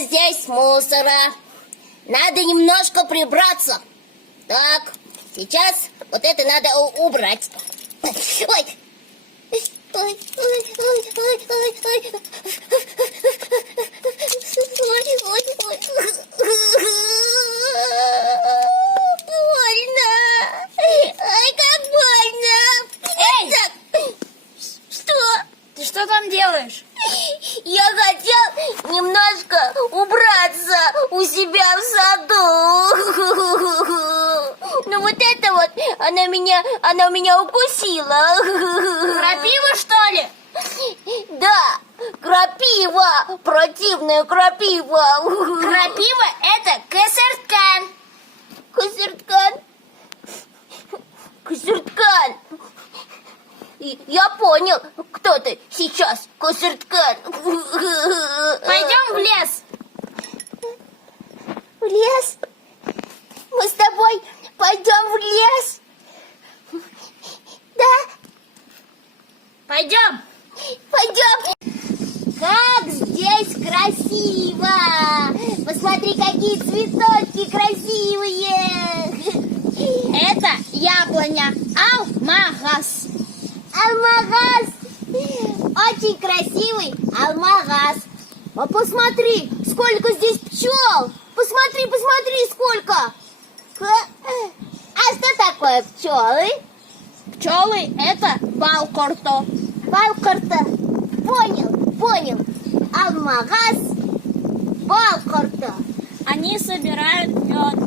здесь мусора. Надо немножко прибраться. Так, сейчас вот это надо убрать. Ой. Ой, ой, ой, ой, ой, ой. Ой, ой, ой. Больно. Ай, как больно. Эй! Так. Что? Ты что там делаешь? Я хотел немножко убраться у себя в саду. Но вот это вот, она меня укусила. Крапива, что ли? Да, крапива, противная крапива. Крапива — это кесарткан. Косырткан. Косырткан. Я понял, кто ты сейчас, Косырткан. Пойдем в лес. В лес? Мы с тобой пойдем в лес? Да? Пойдем. Пойдем. Как здесь красиво! Посмотри, какие цветочки красивые! Это яблоня алмагас. Алмагас! Очень красивый алмагас. А посмотри, сколько здесь пчел! Посмотри, сколько! А что такое пчелы? Пчелы — это балкорто. Балкорта. Понял. Алмагас, балкорта. Они собирают мед.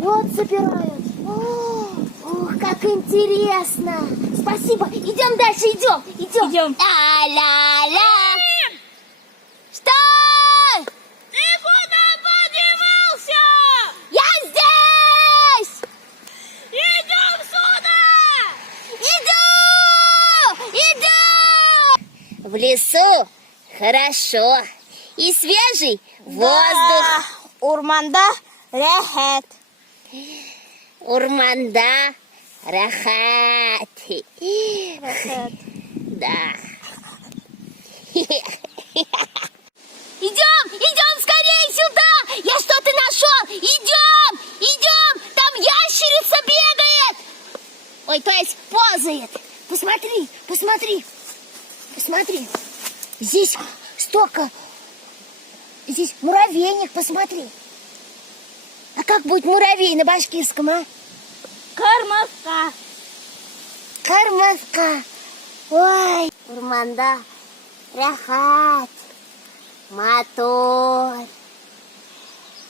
Мед собирают. Ох, как интересно. Спасибо. Идем дальше, идем. Идем. Ла-ла-ла. Что? Ты куда подевался? Я здесь! Идем сюда! Иду! В лесу хорошо. И свежий воздух. Урманда рехет. Урманда рахат. Да. Идем скорее сюда! Я что-то нашел! Идем! Там ящерица бегает! Ой, то есть ползает. Посмотри. Здесь столько. Здесь муравейник, посмотри. А как будет муравей на башкирском, а? Кормовка. Кормовка. Ой, урманда рахат. Мотор.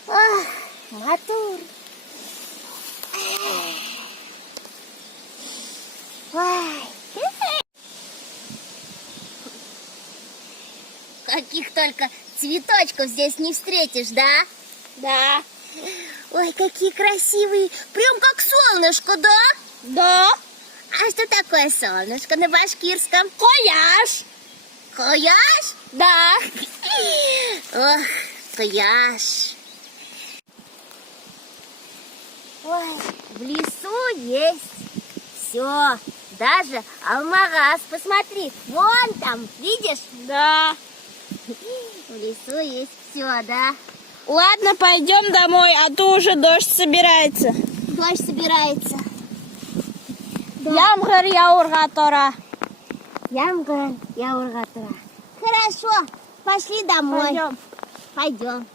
Ах, мотор. Ой. Каких только цветочков здесь не встретишь, да? Да. Ой, какие красивые. Прям как солнышко, да? Да. А что такое солнышко на башкирском? Кояш. Кояш? Да. Ох, кояш. Ой, в лесу есть все. Даже алмагас. Посмотри, вон там, видишь? Да. В лесу есть все, да? Ладно, пойдем домой, а то уже дождь собирается. Дождь собирается. Ямгыр яурга тора. Ямгыр яурга тора. Хорошо, пошли домой. Пойдем. Пойдем.